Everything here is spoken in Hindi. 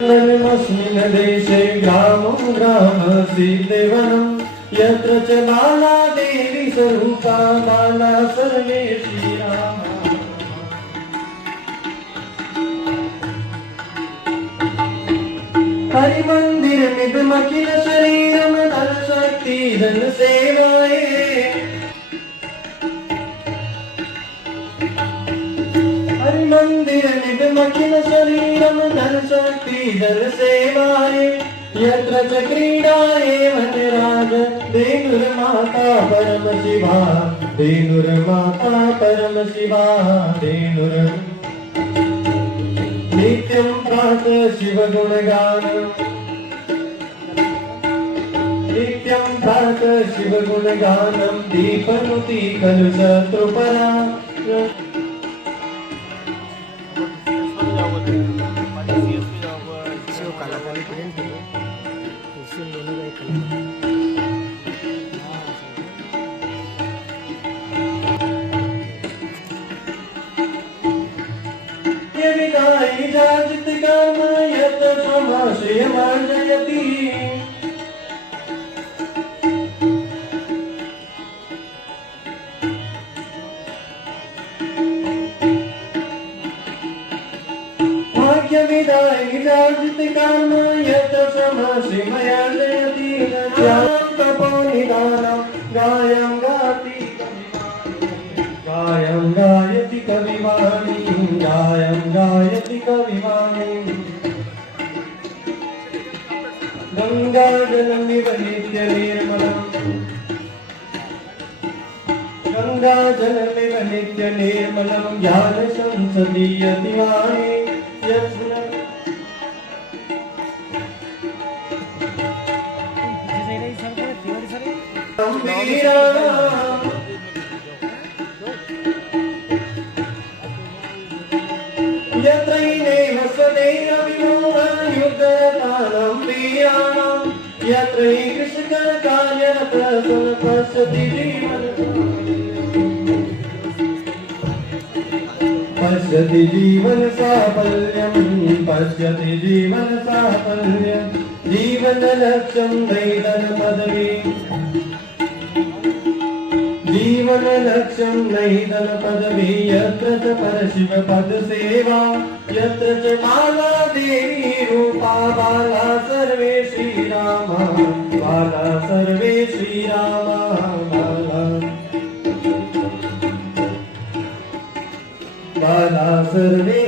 नमस्मिन् देशे ग्रामो ग्रामसीदेवनं यत्र च बाला देवी स्वरूपा बाला सर्वे श्रीरामा। हरिमंदिर मिदमखिल शरीरम धन शक्ति धन सेवाए। हरिमंदिर मिदमखिल शरीरम धन शक्ति धन सेवाए। यत्र च क्रीडा एवं राज धेनुर्माता परम शिवा धेनुर्माता परम शिवा धेनुर नित्यं प्रातः शिवगुणगानम् नित्यं प्रातः शिवगुणगानं दीपनुति खलु शत्रुपरा। विदाई जाजित काम यत समाश्रयमार्जयति। भाग्य विदाई जाजित काम यत समाश्रयमार्जयति। ज्ञानं तपो निदानं गायं गाति गायं गायति कविवाणी गायं गायति कविवाणी। गंगाजलमिव नित्य निर्मलम् गंगाजलमिव नित्य निर्मलं ज्ञान संसदीयति वाणी। यत्रैनेव सदैरविमोहं युद्धरतानां वीराणां यत्र हि कृष्णकार्यरतः पश्यति जीवन साफल्यं पश्यति जीवन साफल्यं। जीवनलक्ष्यं नैदन पदवी जीवनलक्ष्यं नैदन पदवी। यत्र च परशिव पद सेवा यत्र च बाला देवी रूपा बाला सर्वे श्रीरामा बाला सर्वे श्रीरामा बाला सर्वे